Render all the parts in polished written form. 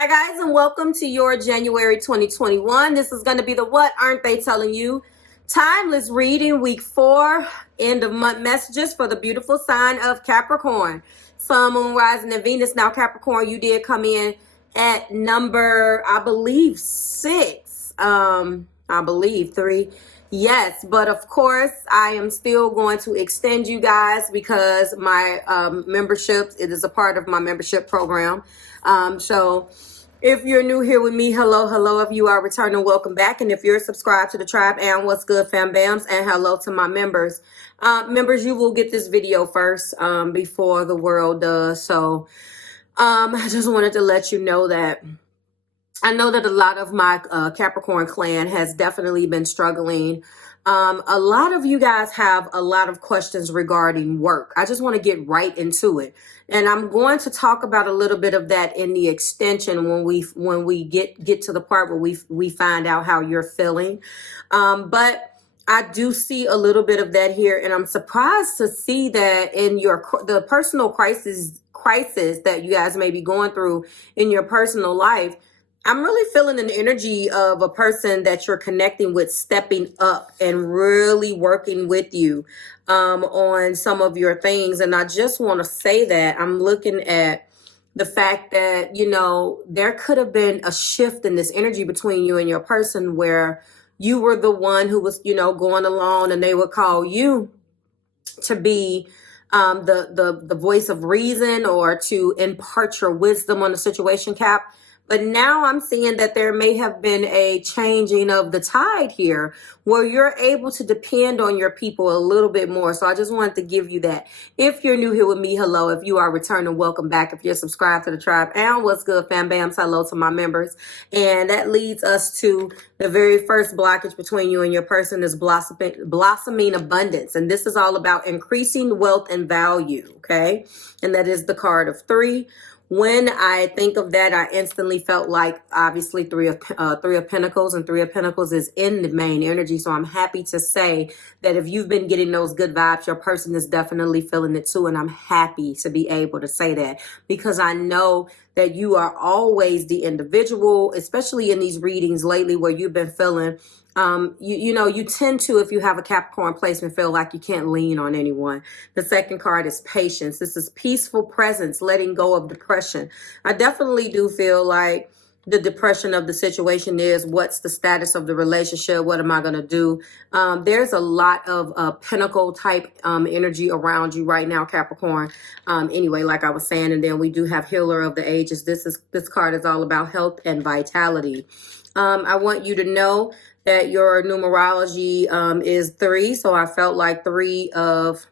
Hi guys, and welcome to your January 2021. This is going to be the What Aren't They Telling You Timeless Reading Week 4 end of month messages for the beautiful sign of Capricorn. Sun, Moon, Rising, and Venus. Now Capricorn, you did come in at number, I believe, 6. I believe 3. Yes, but of course, I am still going to extend you guys because my membership, it is a part of my membership program. So if you're new here with me, hello. If you are returning, welcome back. And if you're subscribed to the tribe, and what's good, fam bams, and hello to my members. Members, you will get this video first before the world does. So I just wanted to let you know that I know that a lot of my Capricorn clan has definitely been struggling. A lot of you guys have a lot of questions regarding work. I just want to get right into it. And I'm going to talk about a little bit of that in the extension when we get to the part where we find out how you're feeling. But I do see a little bit of that here, and I'm surprised to see that in the personal crisis that you guys may be going through in your personal life. I'm really feeling an energy of a person that you're connecting with stepping up and really working with you on some of your things. And I just want to say that I'm looking at the fact that, there could have been a shift in this energy between you and your person where you were the one who was, going along, and they would call you to be the voice of reason or to impart your wisdom on the situation, Cap. But now I'm seeing that there may have been a changing of the tide here where you're able to depend on your people a little bit more. So I just wanted to give you that. If you're new here with me, hello. If you are returning, welcome back. If you're subscribed to the tribe, and what's good, fam bams, hello to my members. And that leads us to the very first blockage between you and your person is blossoming abundance. And this is all about increasing wealth and value, okay? And that is the card of 3. When I think of that, I instantly felt like, obviously, Three of Pentacles, and Three of Pentacles is in the main energy. So I'm happy to say that if you've been getting those good vibes, your person is definitely feeling it too. And I'm happy to be able to say that because I know that you are always the individual, especially in these readings lately where you've been feeling you tend to, if you have a Capricorn placement, feel like you can't lean on anyone. The second card is patience. This is peaceful presence, letting go of depression. I definitely do feel like the depression of the situation is, what's the status of the relationship? What am I going to do? There's a lot of pentacle type energy around you right now, Capricorn. Anyway, like I was saying, and then we do have Healer of the Ages. This card is all about health and vitality. I want you to know that your numerology is 3. So I felt like 3 of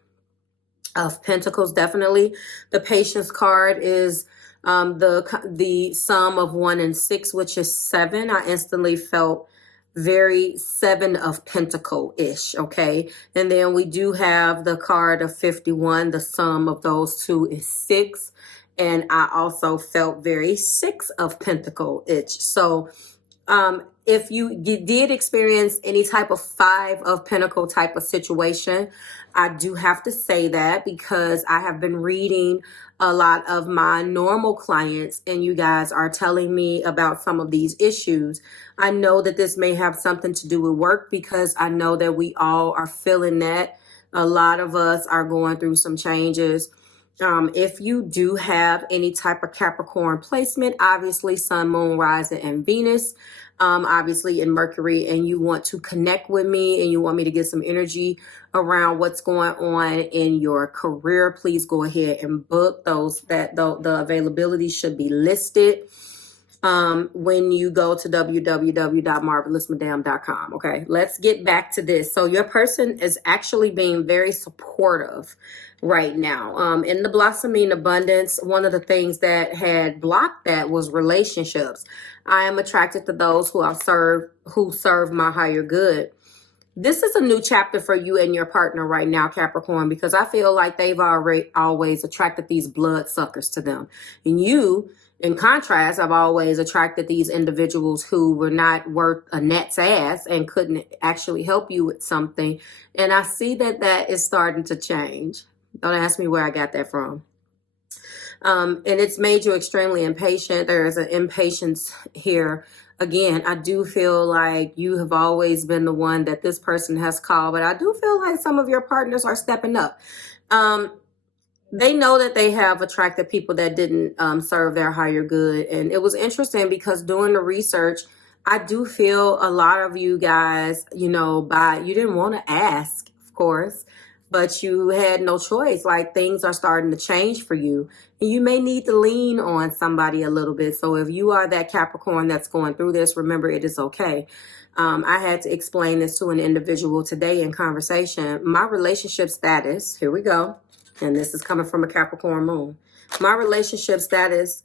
Pentacles, definitely. The Patience card is the sum of 1 and 6, which is 7. I instantly felt very 7 of Pentacle-ish, okay? And then we do have the card of 51. The sum of those two is 6. And I also felt very 6 of Pentacle-ish. So if you did experience any type of 5 of Pentacle type of situation, I do have to say that because I have been reading a lot of my normal clients and you guys are telling me about some of these issues. I know that this may have something to do with work because I know that we all are feeling that. A lot of us are going through some changes. If you do have any type of Capricorn placement, obviously Sun, Moon, Rising, and Venus, obviously in Mercury, and you want to connect with me and you want me to get some energy around what's going on in your career, please go ahead and book those. The availability should be listed when you go to www.marvelousmadame.com. Okay, let's get back to this. So your person is actually being very supportive right now. In the blossoming abundance, one of the things that had blocked that was relationships. I am attracted to those who serve my higher good. This is a new chapter for you and your partner right now, Capricorn, because I feel like they've always attracted these blood suckers to them. And you, in contrast, have always attracted these individuals who were not worth a gnat's ass and couldn't actually help you with something. And I see that is starting to change. Don't ask me where I got that from. And it's made you extremely impatient. There is an impatience here. Again, I do feel like you have always been the one that this person has called, but I do feel like some of your partners are stepping up. They know that they have attracted people that didn't serve their higher good. And it was interesting because doing the research, I do feel a lot of you guys, you know, you didn't want to ask, of course, but you had no choice. Like, things are starting to change for you. And you may need to lean on somebody a little bit. So if you are that Capricorn that's going through this, remember, it is okay. I had to explain this to an individual today in conversation. My relationship status, here we go. And this is coming from a Capricorn moon. My relationship status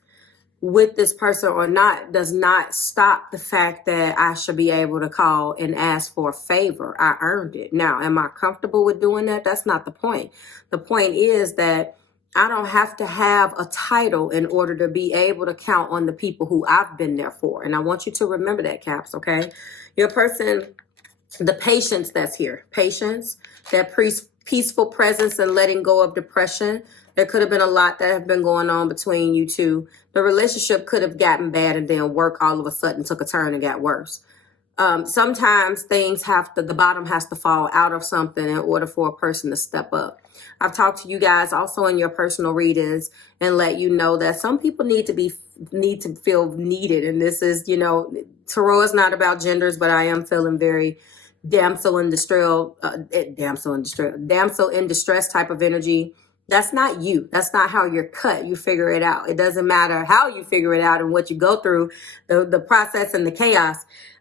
with this person or not does not stop the fact that I should be able to call and ask for a favor. I earned it. Now, am I comfortable with doing that? That's not the point. The point is that I don't have to have a title in order to be able to count on the people who I've been there for. And I want you to remember that, Caps, okay? Your person, the patience that's here, patience, that peaceful presence and letting go of depression. There could have been a lot that have been going on between you two. The relationship could have gotten bad and then work all of a sudden took a turn and got worse. Sometimes things the bottom has to fall out of something in order for a person to step up. I've talked to you guys also in your personal readings and let you know that some people need to feel needed. And this is, you know, tarot is not about genders, but I am feeling very damsel in distress type of energy. That's not you. That's not how you're cut. You figure it out. It doesn't matter how you figure it out and what you go through, the process and the chaos.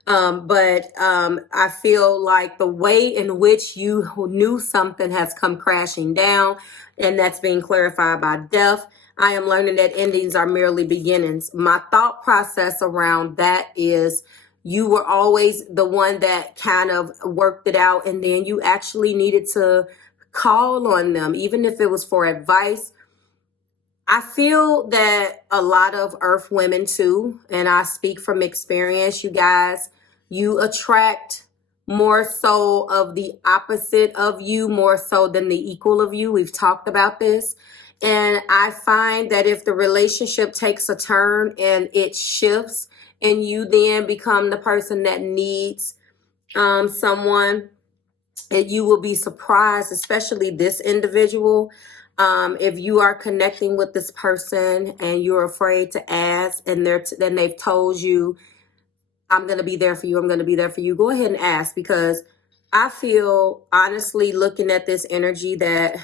But I feel like the way in which you knew something has come crashing down, and that's being clarified by death. I am learning that endings are merely beginnings. My thought process around that is you were always the one that kind of worked it out, and then you actually needed to call on them, even if it was for advice. I feel that a lot of Earth women too, and I speak from experience, you guys, you attract more so of the opposite of you, more so than the equal of you. We've talked about this. And I find that if the relationship takes a turn and it shifts and you then become the person that needs someone, and you will be surprised, especially this individual, if you are connecting with this person and you're afraid to ask, and then they've told you, I'm going to be there for you, I'm going to be there for you, go ahead and ask. Because I feel, honestly, looking at this energy, that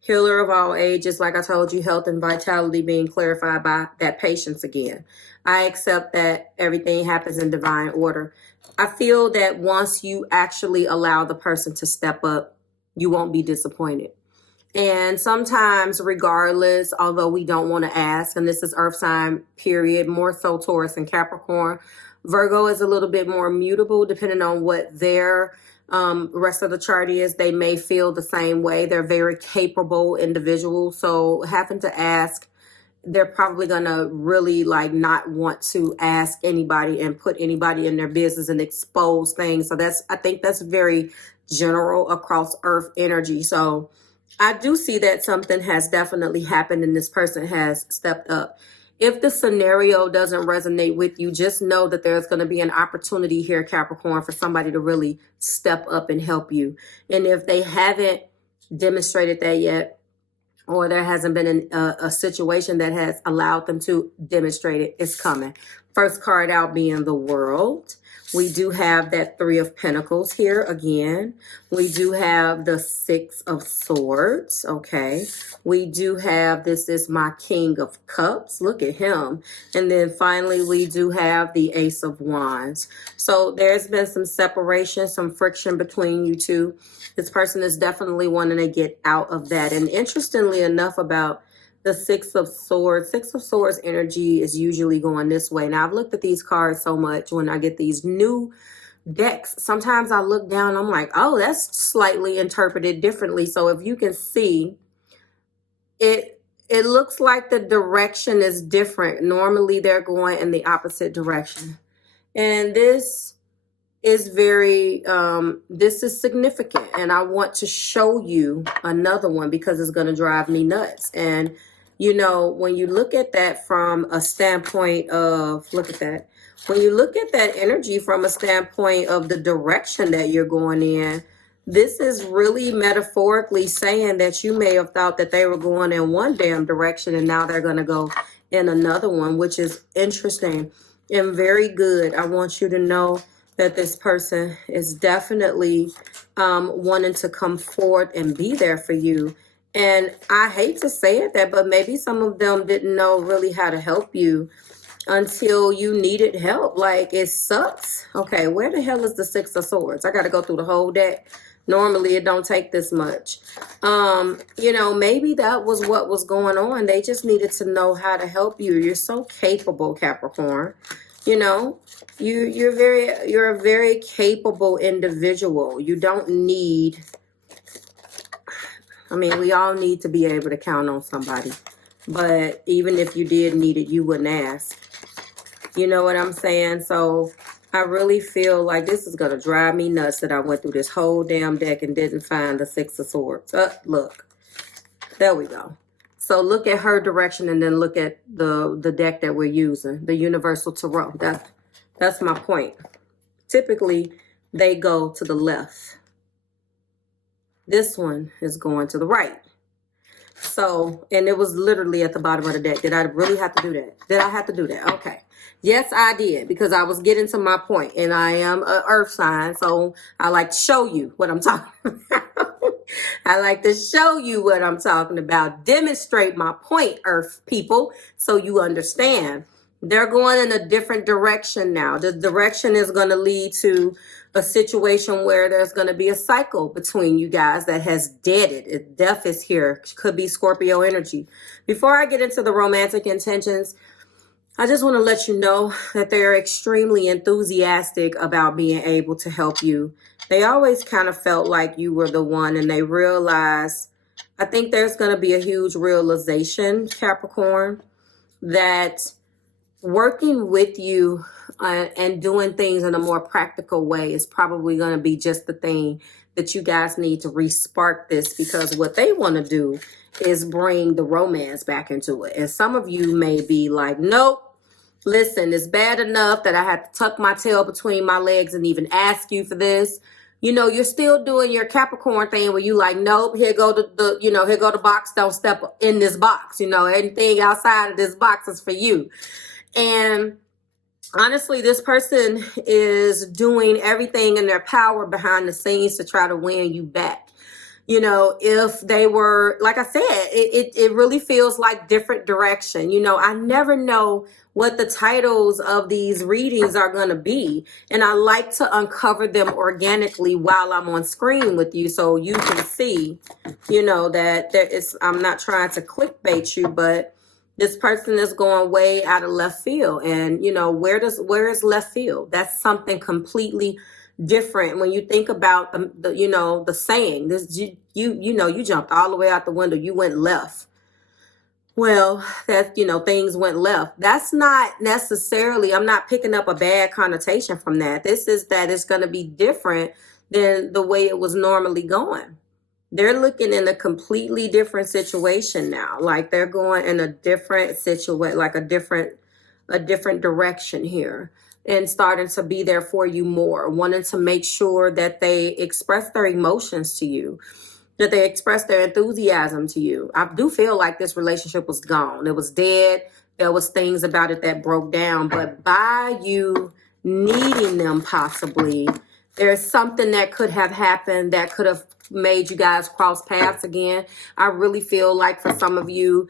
healer of all ages, like I told you, health and vitality being clarified by that patience again. I accept that everything happens in divine order. I feel that once you actually allow the person to step up, you won't be disappointed. And sometimes, regardless, although we don't want to ask, and this is Earth sign, period, more so Taurus and Capricorn. Virgo is a little bit more mutable depending on what their rest of the chart is. They may feel the same way. They're very capable individuals. So having to ask, they're probably going to really not want to ask anybody and put anybody in their business and expose things. So I think that's very general across Earth energy. So I do see that something has definitely happened and this person has stepped up. If the scenario doesn't resonate with you, just know that there's going to be an opportunity here, Capricorn, for somebody to really step up and help you. And if they haven't demonstrated that yet, or there hasn't been a situation that has allowed them to demonstrate it, it's coming. First card out being the World. We do have that 3 of Pentacles here again. We do have the 6 of Swords, okay. We do have, this is my King of Cups. Look at him. And then finally, we do have the Ace of Wands. So there's been some separation, some friction between you two. This person is definitely wanting to get out of that. And interestingly enough, about the 6 of Swords energy is usually going this way. Now, I've looked at these cards so much when I get these new decks. Sometimes I look down, I'm like, oh, that's slightly interpreted differently. So if you can see, it looks like the direction is different. Normally, they're going in the opposite direction. And this is this is significant. And I want to show you another one because it's going to drive me nuts. And you know, when you look at that from a standpoint of, look at that. When you look at that energy from a standpoint of the direction that you're going in, this is really metaphorically saying that you may have thought that they were going in one damn direction and now they're going to go in another one, which is interesting and very good. I want you to know that this person is definitely wanting to come forward and be there for you. And I hate to say it that, but maybe some of them didn't know really how to help you until you needed help. Like, it sucks. Okay, where the hell is the Six of Swords? I got to go through the whole deck. Normally, it don't take this much. You know, maybe that was what was going on. They just needed to know how to help you. You're so capable, Capricorn. You know, you're a very capable individual. You don't need, I mean, we all need to be able to count on somebody. But even if you did need it, you wouldn't ask. You know what I'm saying? So I really feel like this is going to drive me nuts that I went through this whole damn deck and didn't find the Six of Swords. Look, there we go. So look at her direction and then look at the deck that we're using, the Universal Tarot. That's my point. Typically, they go to the left. This one is going to the right. So, and it was literally at the bottom of the deck. Did I really have to do that? Did I have to do that? Okay. Yes, I did, because I was getting to my point, and I am an earth sign, so I like to show you what I'm talking about. I like to show you what I'm talking about. Demonstrate my point, earth people, so you understand. They're going in a different direction now. The direction is going to lead to a situation where there's going to be a cycle between you guys that has deaded. Death is here. Could be Scorpio energy. Before I get into the romantic intentions, I just want to let you know that they're extremely enthusiastic about being able to help you. They always kind of felt like you were the one, and they realized, I think there's going to be a huge realization, Capricorn, that working with you and doing things in a more practical way is probably going to be just the thing that you guys need to re-spark this, because what they want to do is bring the romance back into it. And some of you may be like, nope, listen, it's bad enough that I had to tuck my tail between my legs and even ask you for this. You know, you're still doing your Capricorn thing where you like, nope, here go the box, don't step in this box. You know, anything outside of this box is for you. And honestly, this person is doing everything in their power behind the scenes to try to win you back. You know, if they were, like I said, it really feels like different direction. You know, I never know what the titles of these readings are going to be. And I like to uncover them organically while I'm on screen with you, so you can see, you know, that there is, I'm not trying to clickbait you, but this person is going way out of left field. And, you know, where is left field? That's something completely different. When you think about the saying, this, you jumped all the way out the window, you went left. Well, that, things went left. That's not necessarily, I'm not picking up a bad connotation from that. This is that it's going to be different than the way it was normally going. They're looking in a completely different situation now. Like they're going in a different situation, like a different direction here, and starting to be there for you more, wanting to make sure that they express their emotions to you, that they express their enthusiasm to you. I do feel like this relationship was gone. It was dead. There was things about it that broke down, but by you needing them possibly, there's something that could have happened that could have made you guys cross paths again. I really feel like for some of you,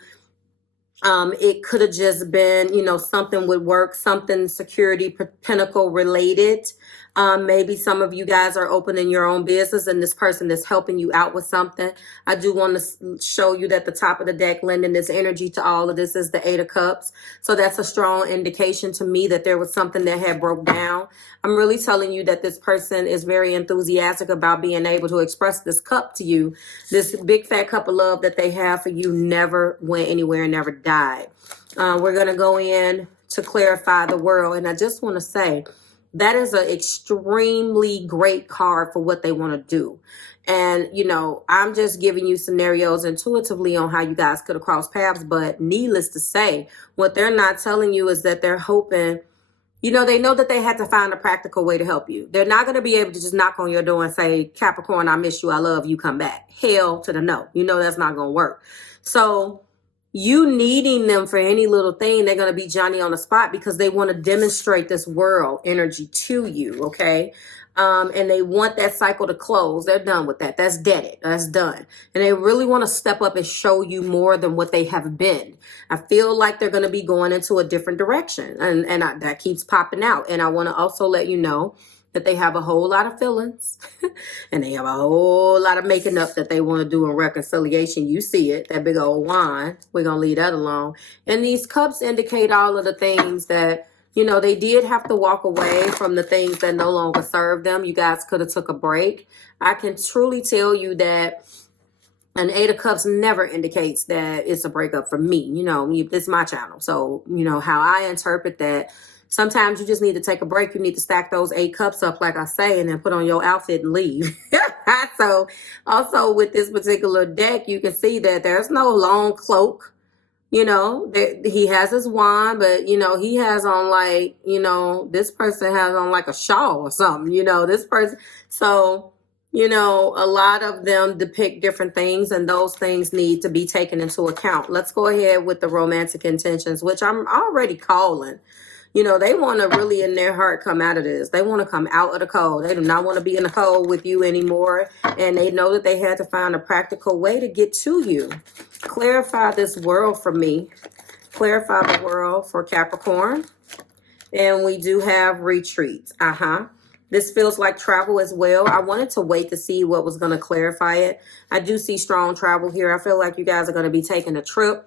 it could have just been, something would work, something security pinnacle related. Maybe some of you guys are opening your own business and this person is helping you out with something. I do want to show you that the top of the deck lending this energy to all of this is the Eight of Cups. So that's a strong indication to me that there was something that had broke down. I'm really telling you that this person is very enthusiastic about being able to express this cup to you. This big fat cup of love that they have for you never went anywhere, never died. We're going to go in to clarify the world. And I just want to say That is an extremely great card for what they want to do. And, you know, I'm just giving you scenarios intuitively on how you guys could have crossed paths. But needless to say, what they're not telling you is that they're hoping, you know, they know that they had to find a practical way to help you. They're not going to be able to just knock on your door and say, Capricorn, I miss you, I love you, come back. Hell to the no. You know that's not going to work. So you needing them for any little thing, they're going to be Johnny on the spot because they want to demonstrate this world energy to you, okay? And they want that cycle to close. They're done with that. That's deaded. That's done. And they really want to step up and show you more than what they have been. I feel like they're going to be going into a different direction. That keeps popping out. And I want to also let you know that they have a whole lot of feelings and they have a whole lot of making up that they want to do in reconciliation. You see it, that big old wine. We're going to leave that alone. And these cups indicate all of the things that, you know, they did have to walk away from the things that no longer serve them. You guys could have took a break. I can truly tell you that an 8 of Cups never indicates that it's a breakup for me. You know, it's my channel. So, you know, how I interpret that, sometimes you just need to take a break. You need to stack those 8 cups up, like I say, and then put on your outfit and leave. So also with this particular deck, you can see that there's no long cloak. You know, he has his wand, but, you know, he has on like, you know, this person has on like a shawl or something, you know, this person. So, you know, a lot of them depict different things and those things need to be taken into account. Let's go ahead with the romantic intentions, which I'm already calling. You know, they want to really in their heart come out of this. They want to come out of the cold. They do not want to be in the cold with you anymore. And they know that they had to find a practical way to get to you. Clarify this world for me. Clarify the world for Capricorn. And we do have retreats. This feels like travel as well. I wanted to wait to see what was going to clarify it. I do see strong travel here. I feel like you guys are going to be taking a trip.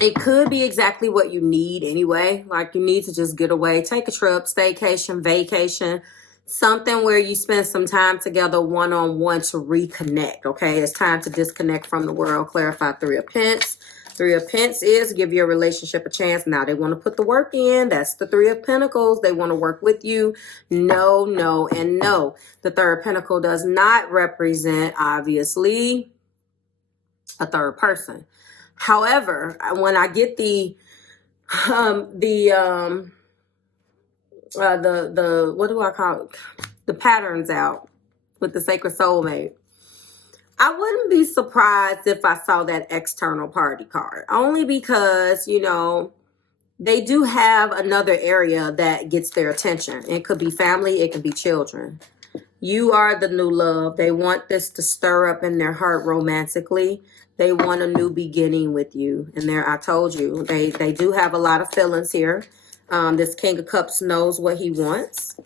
It could be exactly what you need anyway. Like you need to just get away, take a trip, staycation, vacation, something where you spend some time together one-on-one to reconnect, okay? It's time to disconnect from the world. Clarify 3 of Pentacles. 3 of Pentacles is give your relationship a chance. Now they want to put the work in. That's the 3 of Pentacles. They want to work with you. No, no, and no. The 3rd Pentacle does not represent, obviously, a third person. However, when I get the what do I call it? The patterns out with the sacred soulmate, I wouldn't be surprised if I saw that external party card. Only because, you know, they do have another area that gets their attention. It could be family. It could be children. You are the new love. They want this to stir up in their heart romantically. They want a new beginning with you. And there, I told you, they do have a lot of feelings here. This King of Cups knows what he wants.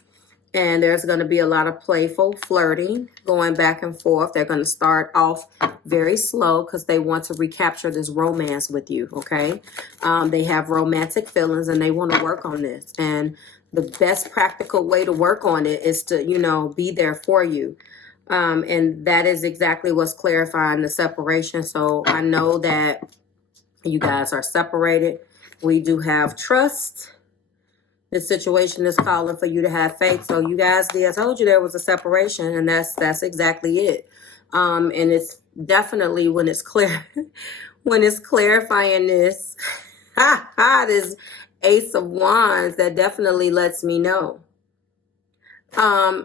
And there's going to be a lot of playful flirting going back and forth. They're going to start off very slow because they want to recapture this romance with you, okay? They have romantic feelings and they want to work on this. And the best practical way to work on it is to, you know, be there for you. And that is exactly what's clarifying the separation. So I know that you guys are separated. We do have trust. This situation is calling for you to have faith. So you guys, I told you there was a separation, and that's exactly it. And it's definitely when it's clear, when it's clarifying this, this Ace of Wands, that definitely lets me know. I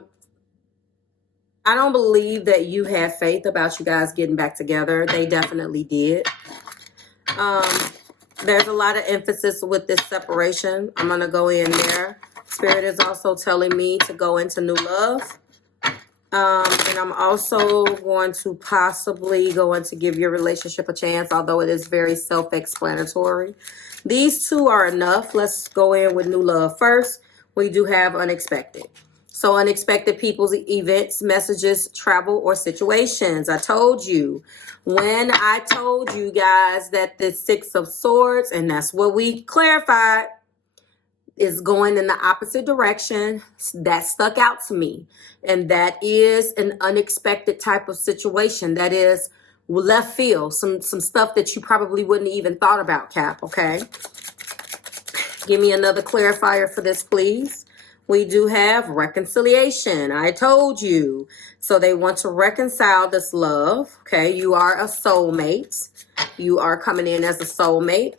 don't believe that you have faith about you guys getting back together. They definitely did. There's a lot of emphasis with this separation. I'm going to go in there. Spirit is also telling me to go into new love. And I'm also going to possibly go in to give your relationship a chance, although it is very self-explanatory. These two are enough. Let's go in with new love first. We do have unexpected. So unexpected people's events, messages, travel, or situations. I told you. When I told you guys that the 6 of Swords, and that's what we clarified, is going in the opposite direction, that stuck out to me. And that is an unexpected type of situation. That is left field. Some stuff that you probably wouldn't even thought about, Cap, okay? Give me another clarifier for this, please. We do have reconciliation. I told you. So they want to reconcile this love. Okay, you are a soulmate. You are coming in as a soulmate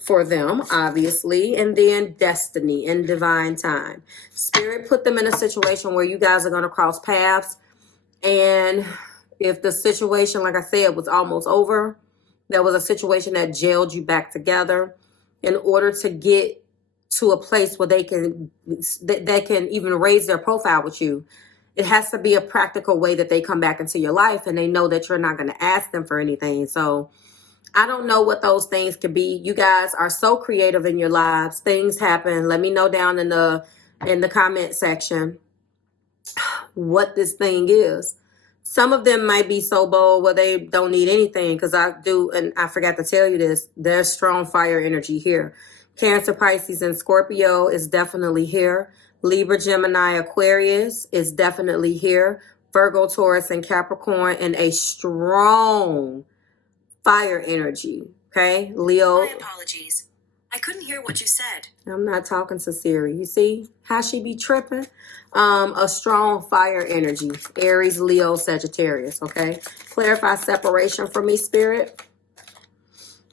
for them, obviously. And then destiny and divine time. Spirit put them in a situation where you guys are going to cross paths. And if the situation, like I said, was almost over, there was a situation that jailed you back together in order to get to a place where they can even raise their profile with you. It has to be a practical way that they come back into your life and they know that you're not going to ask them for anything. So I don't know what those things could be. You guys are so creative in your lives. Things happen. Let me know down in the comment section what this thing is. Some of them might be so bold where they don't need anything, because I do, and I forgot to tell you this, there's strong fire energy here. Cancer, Pisces, and Scorpio is definitely here. Libra, Gemini, Aquarius is definitely here. Virgo, Taurus, and Capricorn, and a strong fire energy. Okay, Leo. My apologies. I couldn't hear what you said. I'm not talking to Siri. You see how she be tripping? A strong fire energy. Aries, Leo, Sagittarius. Okay. Clarify separation for me, Spirit.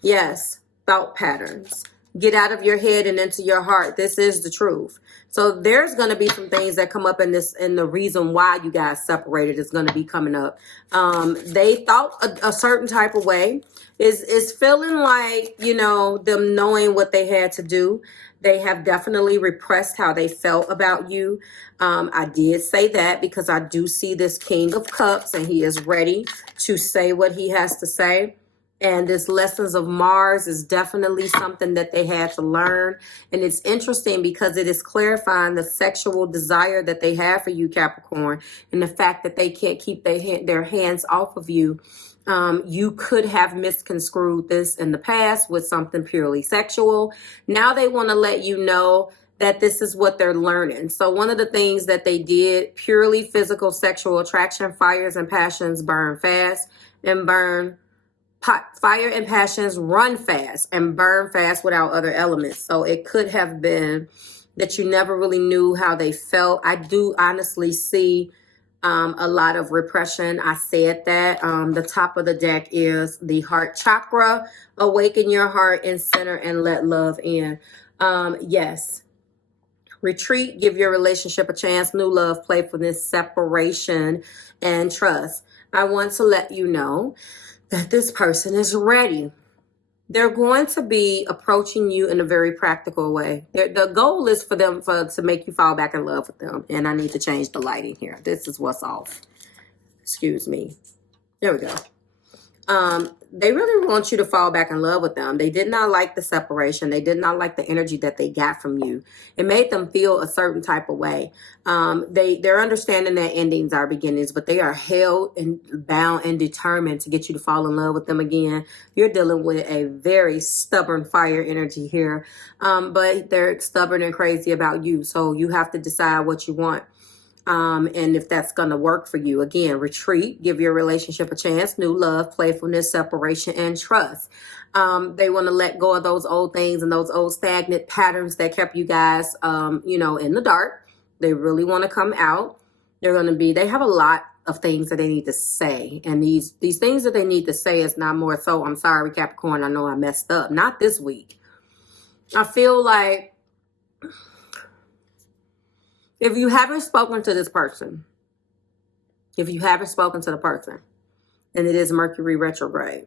Yes. Thought patterns. Get out of your head and into your heart. This is the truth. So there's going to be some things that come up in this, and the reason why you guys separated is going to be coming up. They thought a certain type of way. Is feeling like, you know, them knowing what they had to do. They have definitely repressed how they felt about you. I did say that because I do see this King of Cups, and he is ready to say what he has to say. And this Lessons of Mars is definitely something that they had to learn. And it's interesting because it is clarifying the sexual desire that they have for you, Capricorn, and the fact that they can't keep their hands off of you. You could have misconstrued this in the past with something purely sexual. Now they want to let you know that this is what they're learning. So one of the things that they did, purely physical sexual attraction, fires and passions burn fast and burn. Fire and passions run fast and burn fast without other elements. So it could have been that you never really knew how they felt. I do honestly see a lot of repression. I said that. The top of the deck is the heart chakra. Awaken your heart and center and let love in. Yes. Retreat. Give your relationship a chance. New love, playfulness, separation, and trust. I want to let you know that this person is ready. They're going to be approaching you in a very practical way. The goal is for them to make you fall back in love with them. And I need to change the lighting here. This is what's off. Excuse me. There we go. They really want you to fall back in love with them. They did not like the separation. They did not like the energy that they got from you. It made them feel a certain type of way. They're understanding that endings are beginnings, but they are held and bound and determined to get you to fall in love with them again. You're dealing with a very stubborn fire energy here, but they're stubborn and crazy about you. So you have to decide what you want. And if that's going to work for you. Again, retreat, give your relationship a chance, new love, playfulness, separation, and trust. They want to let go of those old things and those old stagnant patterns that kept you guys, you know, in the dark. They really want to come out. They have a lot of things that they need to say. And these things that they need to say is not more so, I'm sorry, Capricorn, I know I messed up. Not this week. I feel like if you haven't spoken to this person, and it is Mercury retrograde,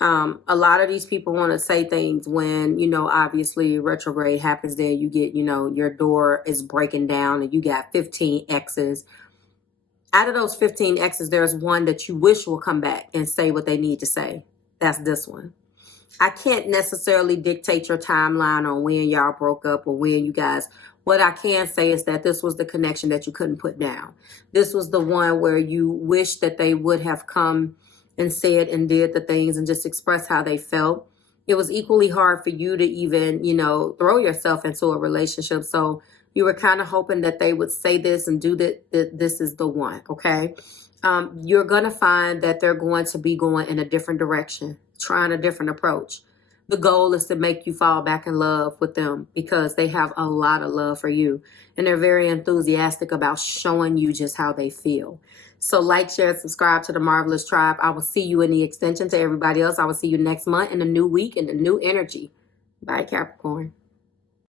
a lot of these people want to say things when, you know, obviously retrograde happens, then you get, you know, your door is breaking down and you got 15 exes. Out of those 15 exes, there's one that you wish will come back and say what they need to say. That's this one. I can't necessarily dictate your timeline on when y'all broke up or when you guys. What I can say is that this was the connection that you couldn't put down. This was the one where you wish that they would have come and said and did the things and just expressed how they felt. It was equally hard for you to even, you know, throw yourself into a relationship. So you were kind of hoping that they would say this and do that. This is the one, okay? You're going to find that they're going to be going in a different direction, trying a different approach. the goal is to make you fall back in love with them because they have a lot of love for you. And they're very enthusiastic about showing you just how they feel. So like, share, subscribe to the Marvelous Tribe. I will see you in the extension. To everybody else, I will see you next month in a new week and a new energy. Bye, Capricorn.